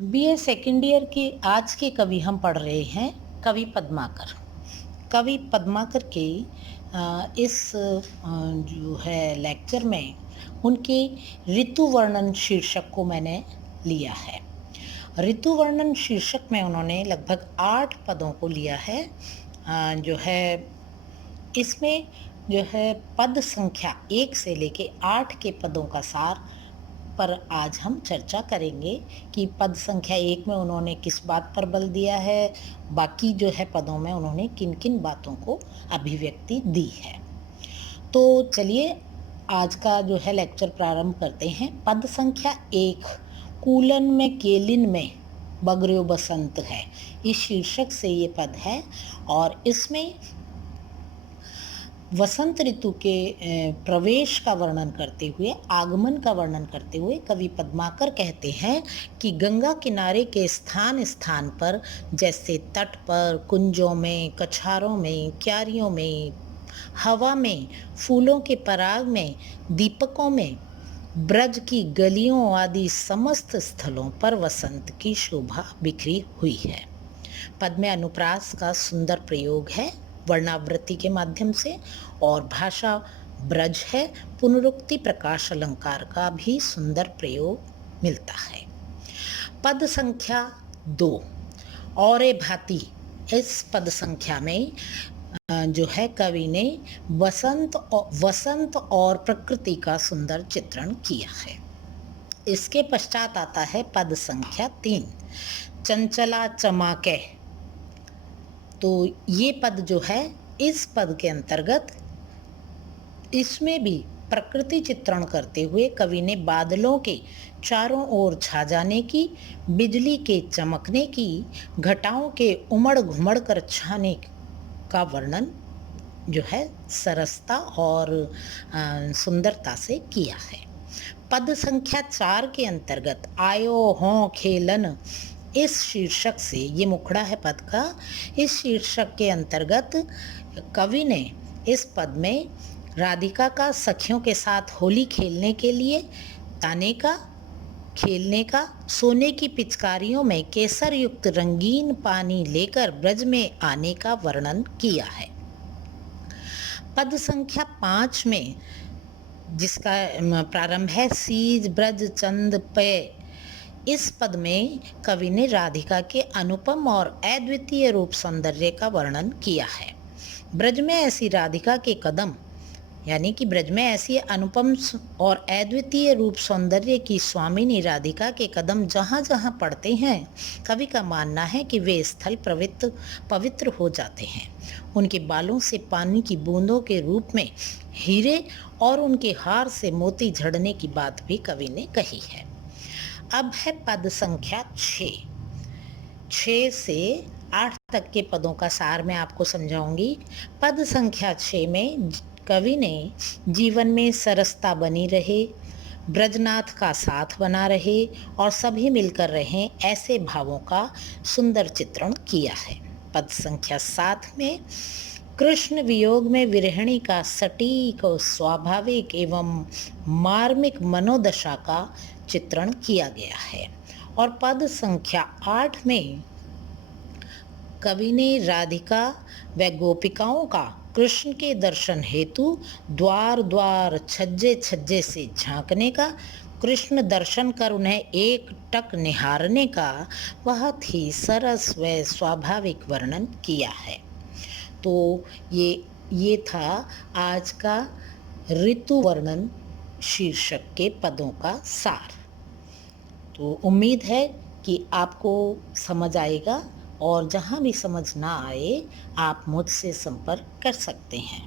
BA second year के आज के कवि हम पढ़ रहे हैं कवि पद्माकर। कवि पद्माकर के जो है लेक्चर में उनके ऋतु वर्णन शीर्षक को मैंने लिया है। ऋतु वर्णन शीर्षक में उन्होंने लगभग 8 पदों को लिया है। जो है इसमें जो है पद संख्या 1 से लेके 8 के पदों का सार पर आज हम चर्चा करेंगे कि पद संख्या 1 में उन्होंने किस बात पर बल दिया है, बाकी जो है पदों में उन्होंने किन किन बातों को अभिव्यक्ति दी है। तो चलिए आज का जो है लेक्चर प्रारंभ करते हैं। पद संख्या 1, कूलन में केलिन में बगर्यो बसंत है, इस शीर्षक से ये पद है और इसमें वसंत ऋतु के प्रवेश का वर्णन करते हुए, आगमन का वर्णन करते हुए कवि पद्माकर कहते हैं कि गंगा किनारे के स्थान स्थान पर, जैसे तट पर, कुंजों में, कछारों में, क्यारियों में, हवा में, फूलों के पराग में, दीपकों में, ब्रज की गलियों आदि समस्त स्थलों पर वसंत की शोभा बिखरी हुई है। पद में अनुप्रास का सुंदर प्रयोग है वर्णावृत्ति के माध्यम से, और भाषा ब्रज है। पुनरुक्ति प्रकाश अलंकार का भी सुंदर प्रयोग मिलता है। पद संख्या 2, और भांति, इस पद संख्या में जो है कवि ने वसंत और प्रकृति का सुंदर चित्रण किया है। इसके पश्चात आता है पद संख्या 3, चंचला चमाके। तो ये पद जो है, इस पद के अंतर्गत इसमें भी प्रकृति चित्रण करते हुए कवि ने बादलों के चारों ओर छा जाने की, बिजली के चमकने की, घटाओं के उमड़ घुमड़ कर छाने का वर्णन जो है सरसता और सुंदरता से किया है। पद संख्या 4 के अंतर्गत आयो हों खेलन, इस शीर्षक से, ये मुखड़ा है पद का, इस शीर्षक के अंतर्गत कवि ने इस पद में राधिका का सखियों के साथ होली खेलने के लिए, ताने का, खेलने का, सोने की पिचकारियों में केसर युक्त रंगीन पानी लेकर ब्रज में आने का वर्णन किया है। पद संख्या 5 में, जिसका प्रारंभ है सीज ब्रज चंद पे, इस पद में कवि ने राधिका के अनुपम और अद्वितीय रूप सौंदर्य का वर्णन किया है। ब्रज में ऐसी राधिका के कदम, यानी कि ब्रज में ऐसी अनुपम और अद्वितीय रूप सौंदर्य की स्वामिनी राधिका के कदम जहाँ जहाँ पड़ते हैं, कवि का मानना है कि वे स्थल पवित्र हो जाते हैं। उनके बालों से पानी की बूंदों के रूप में हीरे और उनके हार से मोती झड़ने की बात भी कवि ने कही है। अब है पद संख्या 6 से 8 तक के पदों का सार मैं आपको समझाऊंगी। पद संख्या 6 में कवि ने जीवन में सरसता बनी रहे, ब्रजनाथ का साथ बना रहे और सभी मिलकर रहें, ऐसे भावों का सुंदर चित्रण किया है। पद संख्या 7 में कृष्ण वियोग में विरहिणी का सटीक और स्वाभाविक एवं मार्मिक मनोदशा का चित्रण किया गया है। और पद संख्या 8 में कवि ने राधिका व गोपिकाओं का कृष्ण के दर्शन हेतु द्वार द्वार, छज्जे छज्जे से झांकने का, कृष्ण दर्शन कर उन्हें एक टक निहारने का बहुत ही सरस व स्वाभाविक वर्णन किया है। तो ये था आज का ऋतु वर्णन शीर्षक के पदों का सार। तो उम्मीद है कि आपको समझ आएगा, और जहाँ भी समझ ना आए आप मुझसे संपर्क कर सकते हैं।